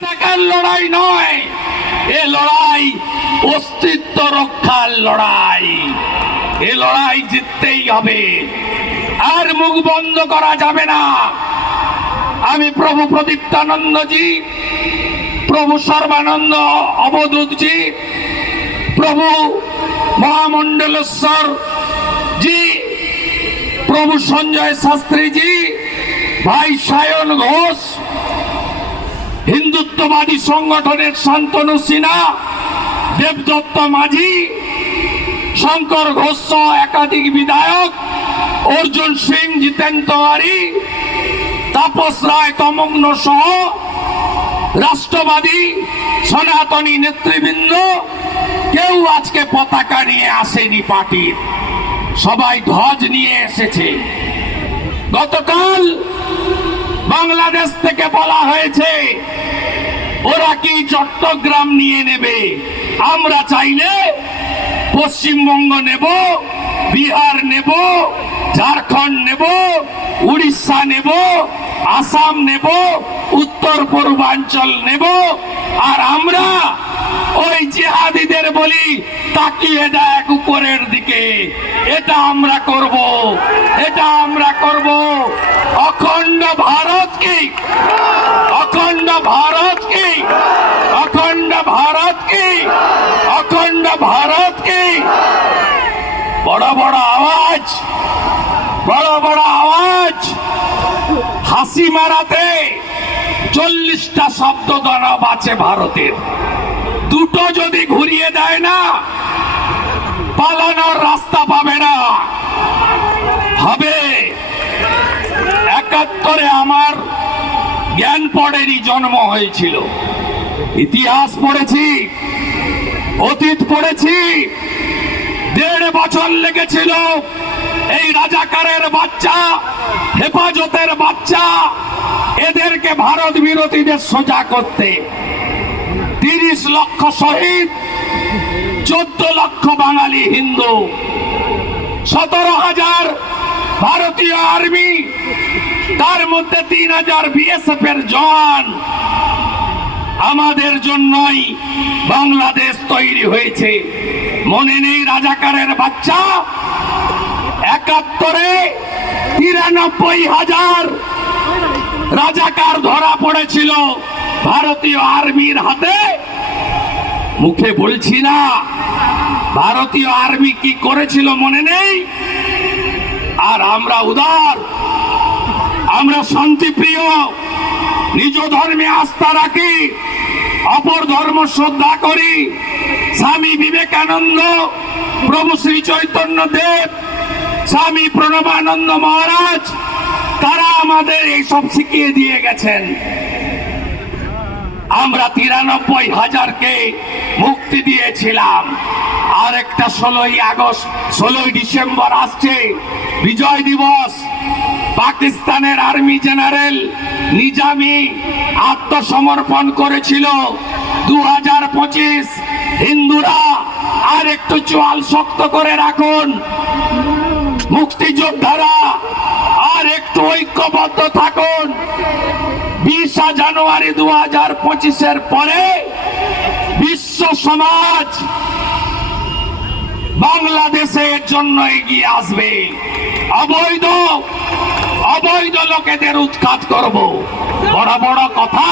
টাকার লড়াই নয়, এ লড়াই অস্তিত্ব রক্ষার লড়াই। এ লড়াই জিততেই হবে। আর মুখ বন্ধ করা যাবে না। আমি প্রভু প্রদীপ্তানন্দজি, প্রভু সর্বানন্দ অবধূতজি, প্রভু মহামণ্ডলেশ্বর জি, প্রভু সঞ্জয় শাস্ত্রীজি, ভাই সায়ন ঘোষ হিন্দুত্ববাদী সংগঠনের শান্তনু সিনহা, দেবদত্ত মাঝি, শঙ্কর ঘোষ একাধিক বিধায়ক, অর্জুন সিং, জিতেন তেওয়ারি, তাপস রায় তমগ্ন সহ রাষ্ট্রবাদী সনাতনী নেতৃবৃন্দ। কেউ আজকে পতাকা নিয়ে আসেনি পার্টির। সবাই ধ্বজ নিয়ে এসেছে। গতকাল বাংলাদেশ থেকে বলা হয়েছে ওরা চট্টগ্রাম নিয়ে নেবে। আমরা চাইলে পশ্চিমবঙ্গ নেব, বিহার নেব, ঝাড়খণ্ড নেব, উড়িষ্যা নেব, আসাম নেব, উত্তর পূর্বাঞ্চল নেব। আর আমরা ওই জিহাদিদের বলি, তাকিয়ে দেখ উপরের দিকে। এটা আমরা করব, এটা আমরা করব। অখণ্ড ভারত কি অখণ্ড ভারত কি অখণ্ড ভারত কি অখণ্ড ভারত কি বড় বড় আওয়াজ। বড় বড় আওয়াজ। হাসি মারাতে চল্লিশটা শব্দ দানব আছে ভারতের। দুটো যদি ঘুরিয়ে দেয় না, পালানোর রাস্তা পাবে না। হবে একাত্তরে আমার জ্ঞান পড়েনি, জন্ম হয়েছিল। ইতিহাস পড়েছি, অতীত পড়েছি দেড় বছর লেগেছিল। এই রাজাকারের বাচ্চা, হেফাজতের বাচ্চা, এদেরকে ভারত বিরোধীদের সোজা করতে। তিরিশ লক্ষ শহীদ, চোদ্দ লক্ষ বাঙালি হিন্দু। সতেরো হাজার ভারতীয় আর্মি, তার মধ্যে তিন হাজার বিএসএফ এর জওয়ান। আমাদের জন্যই বাংলাদেশ তৈরি হয়েছে। মনে নেই রাজাকারের বাচ্চা। একাত্তরে তিরানব্বই হাজার রাজাকার ধরা পড়েছিল ভারতীয় আর্মির হাতে। মুখে বলছি না, ভারতীয় আর্মি কি করেছিল মনে নেই? আর আমরা উদার, আমরা শান্তিপ্রিয়, নিজ ধর্মে আস্থা রাখি, অপর ধর্ম শ্রদ্ধা করি। স্বামী বিবেকানন্দ, প্রভু শ্রী চৈতন্য দেব, স্বামী প্রণবানন্দ মহারাজ, তারা আমাদের এইসব শিখিয়ে দিয়ে গেছেন। আমরা তিরানব্বই হাজারকে মুক্তি দিয়েছিলাম। আর একটা ষোলোই আগস্ট, ষোলোই ডিসেম্বর আসছে, বিজয় দিবস। পাকিস্তানের আর্মি জেনারেল নিজামি আত্মসমর্পণ করেছিল। দু হাজার পঁচিশ হিন্দুরা, আর একটু চোয়াল শক্ত করে রাখুন। মুক্তিযোদ্ধারা, আর একটু ঐক্যবদ্ধ থাকুন। বিশা জানুয়ারি দু হাজার পঁচিশের পরে বিশ্ব সমাজ বাংলাদেশের জন্য এগিয়ে আসবে। অবৈধ অবৈধ লোকেদের উৎখাত করব। বড় বড় কথা।